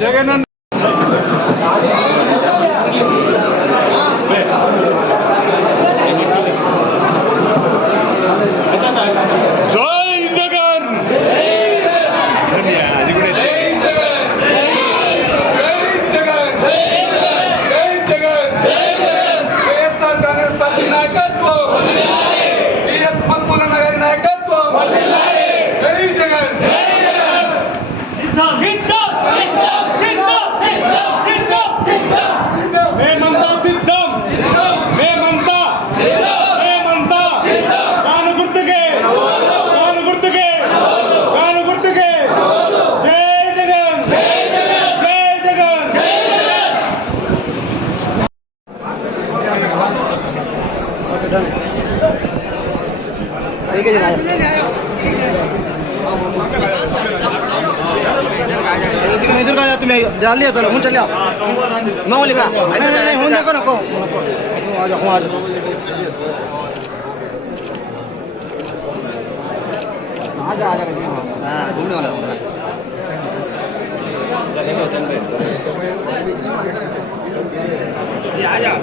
జగన్ इधर का तुम्हें डाल दिया चलो हूँ चल आओ मैं बोली ना नहीं हूँ देखो नको नको आ जाओ आ जाओ आ जा हाँ घूमने वाला ये आ जाओ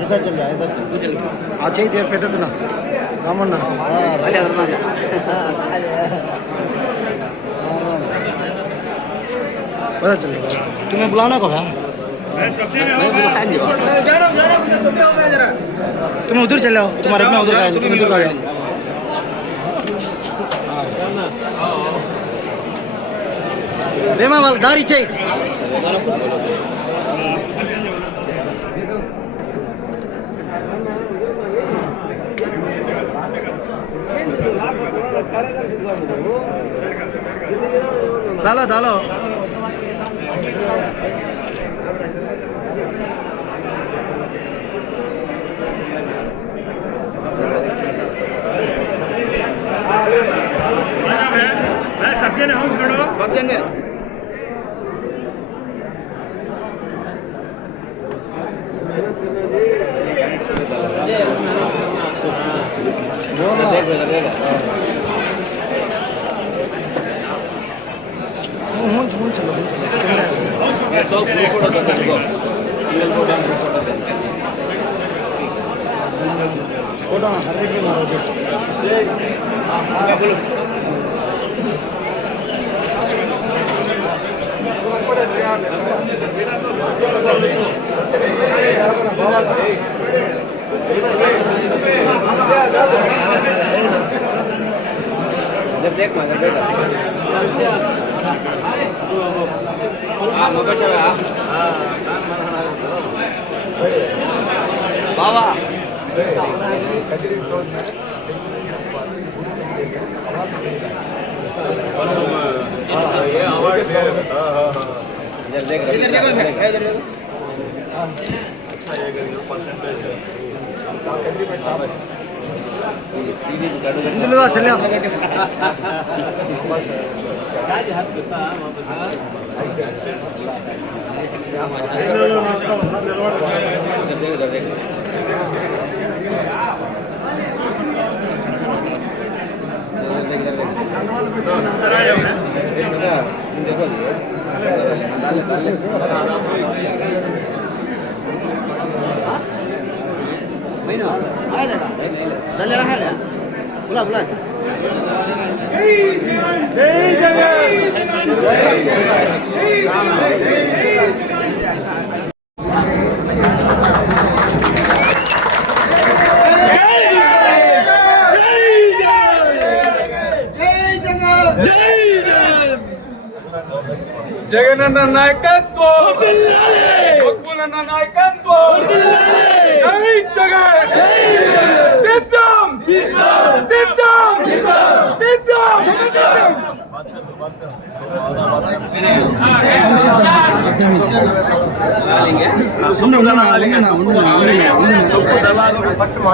ऐसा चल रहा है ऐसा चल अच्छा ही देर पेटत ना रामन ना पहले करना पता चल तुम्हें बुलाना कब है तुम उधर चले जाओ तुम्हारे में उधर तुम उधर आ जाओ बेमा वाल दारी चाहिए डालो डालो सब्जन हाउस खड़ो सब्जन चलो फोटो हर एक भी मारो जब देख बाबा चलिए बुला बुला జగనన్న నాయకత్వం ఒక్కులన్న నాయకత్వం జై జగన్ సిద్ధం సిద్ధం సిద్ధం సిద్ధం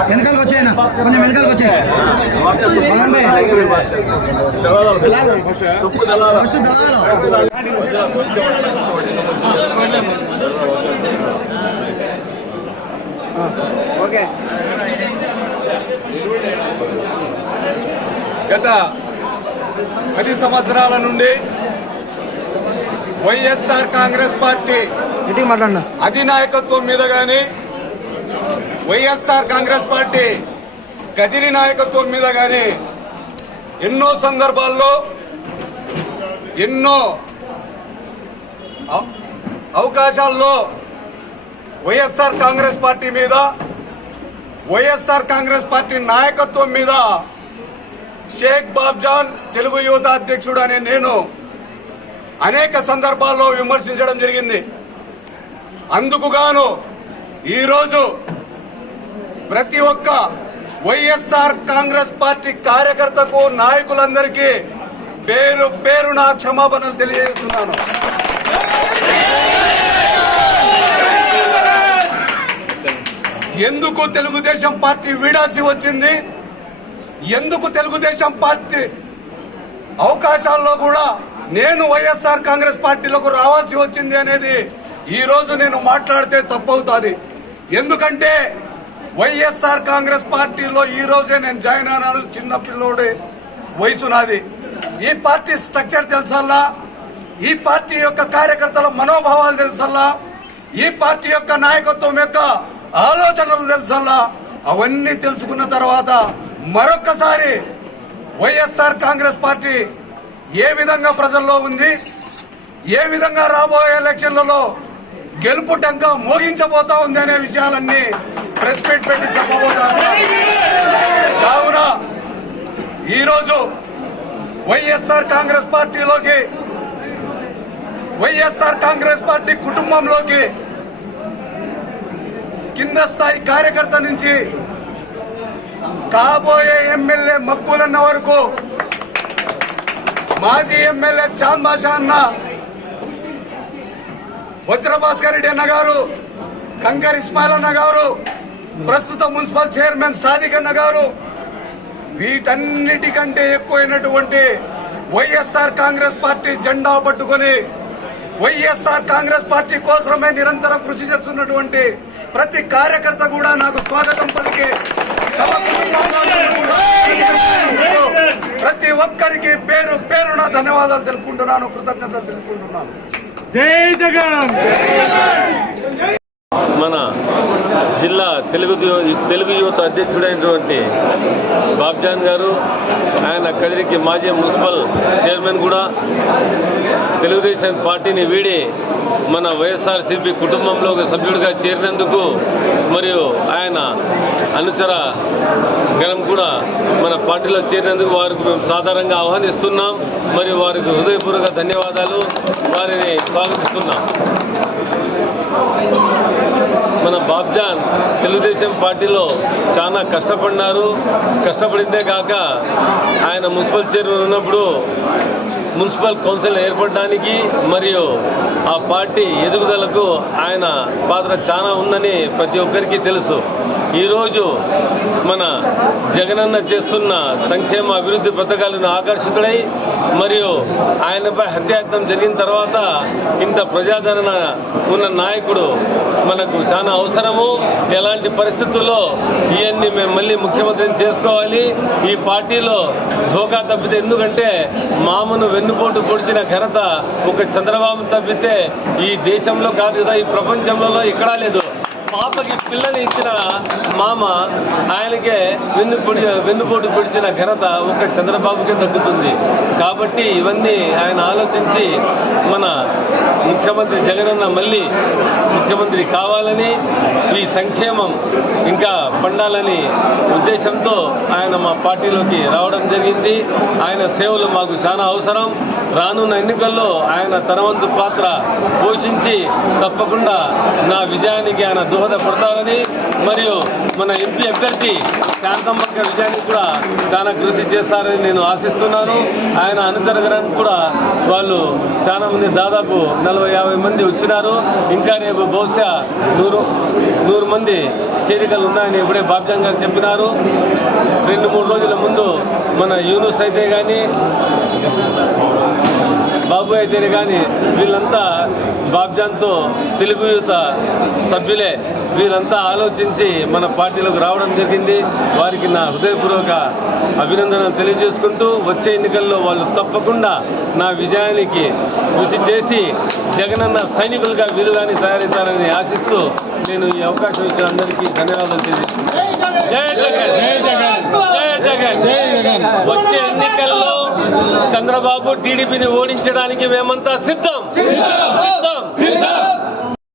వెనకాలకు వచ్చాయన కొంచెం వెనకాలకు వచ్చాయి ఫస్ట్ దళాలు ఓకే. గత 10 సంవత్సరాల నుండి వైఎస్ఆర్ కాంగ్రెస్ పార్టీ అధినాయకత్వం మీద గాని వైఎస్ఆర్ కాంగ్రెస్ పార్టీ గదిరి నాయకత్వం మీద గాని ఎన్నో సందర్భాల్లో ఎన్నో అవకాశాల్లో వైఎస్ఆర్ కాంగ్రెస్ పార్టీ మీద వైఎస్ఆర్ కాంగ్రెస్ పార్టీ నాయకత్వం మీద షేక్ బాబ్జాన్ తెలుగు యువత అధ్యక్షుడు అనే నేను అనేక సందర్భాల్లో విమర్శించడం జరిగింది. అందుకుగాను ఈరోజు ప్రతి ఒక్క వైఎస్ఆర్ కాంగ్రెస్ పార్టీ కార్యకర్తకు నాయకులందరికీ పేరు పేరున క్షమాపణలు తెలియజేస్తున్నాను. ఎందుకు తెలుగుదేశం పార్టీ వీడాల్సి వచ్చింది, ఎందుకు తెలుగుదేశం పార్టీ అవకాశాల్లో కూడా నేను వైఎస్ఆర్ కాంగ్రెస్ పార్టీలోకి రావాల్సి వచ్చింది అనేది ఈ రోజు నేను మాట్లాడితే తప్పవుతుంది. ఎందుకంటే వైఎస్ఆర్ కాంగ్రెస్ పార్టీలో ఈ రోజే నేను జాయిన్ అయినాను. చిన్న పిల్లోడి వయసు నాది. ఈ పార్టీ స్ట్రక్చర్ తెలుసల్లా, ఈ పార్టీ యొక్క కార్యకర్తల మనోభావాలు తెలుసల్లా, ఈ పార్టీ యొక్క నాయకత్వం యొక్క ఆలోచనలు తెలుసల్లా. అవన్నీ తెలుసుకున్న తర్వాత మరొక్కసారి వైఎస్ఆర్ కాంగ్రెస్ పార్టీ ఏ విధంగా ప్రజల్లో ఉంది, ఏ విధంగా రాబోయే ఎలక్షన్లలో గెలుపు టంకా మోగించబోతా ఉంది అనే విషయాలన్నీ ప్రెస్ మీట్ పెట్టి చెప్పబోతా ఉన్నారు. కావున ఈరోజు వైఎస్ఆర్ కాంగ్రెస్ పార్టీలోకి, వైఎస్ఆర్ కాంగ్రెస్ పార్టీ కుటుంబంలోకి కింద స్థాయి కార్యకర్త నుంచి కాబోయే ఎమ్మెల్యే మక్బూలన్న వరకు, మాజీ ఎమ్మెల్యే చాంద్ బాషా అన్న, వజ్రభాస్కర్ రెడ్డి అన్న గారు, కంకర్ ఇస్మాయిల్ అన్న గారు, ప్రస్తుత మున్సిపల్ చైర్మన్ సాదిక్ అన్న గారు, వీటన్నిటికంటే ఎక్కువైనటువంటి వైఎస్ఆర్ కాంగ్రెస్ పార్టీ జెండా పట్టుకొని వైఎస్ఆర్ కాంగ్రెస్ పార్టీ కోసమే నిరంతరం కృషి చేస్తున్నటువంటి ప్రతి కార్యకర్త కూడా నాకు స్వాగతం పలికి ప్రతి ఒక్కరికి పేరు పేరున ధన్యవాదాలు తెలుపుకుంటున్నాను, కృతజ్ఞతలు తెలుపుకుంటున్నాను. జై జగన్. మన జిల్లా తెలుగు యువత అధ్యక్షుడైనటువంటి బాబ్జాన్ గారు, ఆయన కదిరికి మాజీ మున్సిపల్ చైర్మన్ కూడా, తెలుగుదేశం పార్టీని వీడి మన వైఎస్ఆర్సీపీ కుటుంబంలో ఒక సభ్యుడిగా చేరినందుకు మరియు ఆయన అనుచర గణం కూడా మన పార్టీలో చేరినందుకు వారికి మేము సాధారణంగా ఆహ్వానిస్తున్నాం. మరియు వారికి హృదయపూర్వక ధన్యవాదాలు, వారిని స్వాగతిస్తున్నాం. మన బాబ్జాన్ తెలుగుదేశం పార్టీలో చాలా కష్టపడినారు. కష్టపడిందే కాక ఆయన మున్సిపల్ చైర్మన్ ఉన్నప్పుడు మున్సిపల్ కౌన్సిల్ ఏర్పడడానికి మరియు ఆ పార్టీ ఎదుగుదలకు ఆయన పాత్ర చాలా ఉందని ప్రతి ఒక్కరికి తెలుసు. ఈరోజు మన జగనన్న చేస్తున్న సంక్షేమ అభివృద్ధి పథకాలను ఆకర్షితుడై మరియు ఆయనపై హత్యాయత్నం జరిగిన తర్వాత ఇంత ప్రజాదరణ ఉన్న నాయకుడు మనకు చాలా అవసరము. ఎలాంటి పరిస్థితుల్లో ఇవన్నీ మేము మళ్ళీ ముఖ్యమంత్రిని చేసుకోవాలి. ఈ పార్టీలో ధోకా తప్పితే, ఎందుకంటే మామను వెన్నుపోటు పొడిచిన ఘనత ఒక చంద్రబాబు తప్పితే ఈ దేశంలో కాదు కదా, ఈ ప్రపంచంలో ఎక్కడా లేదు. పాపకి పిల్లని ఇచ్చిన మామ ఆయనకే వెన్నుపోటు పొడిచిన ఘనత ఒక చంద్రబాబుకే దక్కుతుంది. కాబట్టి ఇవన్నీ ఆయన ఆలోచించి మన ముఖ్యమంత్రి జగనన్న మళ్ళీ ముఖ్యమంత్రి కావాలని, ఈ సంక్షేమం ఇంకా పండాలని ఉద్దేశంతో ఆయన మా పార్టీలోకి రావడం జరిగింది. ఆయన సేవలు మాకు చాలా అవసరం. రానున్న ఎన్నికల్లో ఆయన తన వంతు పాత్ర పోషించి తప్పకుండా నా విజయానికి ఆయన దోహదపడతారని మరియు మన ఎంపీ అభ్యర్థి శాంతమ్మక్క విజయానికి కూడా చాలా కృషి చేస్తారని నేను ఆశిస్తున్నాను. ఆయన అనుచరగడానికి కూడా వాళ్ళు చాలా మంది, దాదాపు 40-50 మంది వచ్చినారు. ఇంకా రేపు బహుశా 100 మంది చేరికలు ఉన్నాయని ఇప్పుడే బాబ్జాన్ గారు చెప్పినారు. 2-3 రోజుల ముందు మన యూనుస్ అయితే కానీ, బాబు అయితేనే కానీ వీళ్ళంతా బాబ్జాన్తో తెలుగు యువత సభ్యులే. వీళ్ళంతా ఆలోచించి మన పార్టీలోకి రావడం జరిగింది. వారికి నా హృదయపూర్వక అభినందనలు తెలియజేసుకుంటూ వచ్చే ఎన్నికల్లో వాళ్ళు తప్పకుండా నా విజయానికి కృషి చేసి జగనన్న సైనికులుగా వీలుగాని తయారవుతారని ఆశిస్తూ నేను ఈ అవకాశం ఇచ్చిన అందరికీ ధన్యవాదాలు తెలియజేస్తున్నాను. జై జగన్, జై జగన్. వచ్చే ఎన్నికల్లో చంద్రబాబు టీడీపీని ఓడించడానికి మేమంతా సిద్ధం.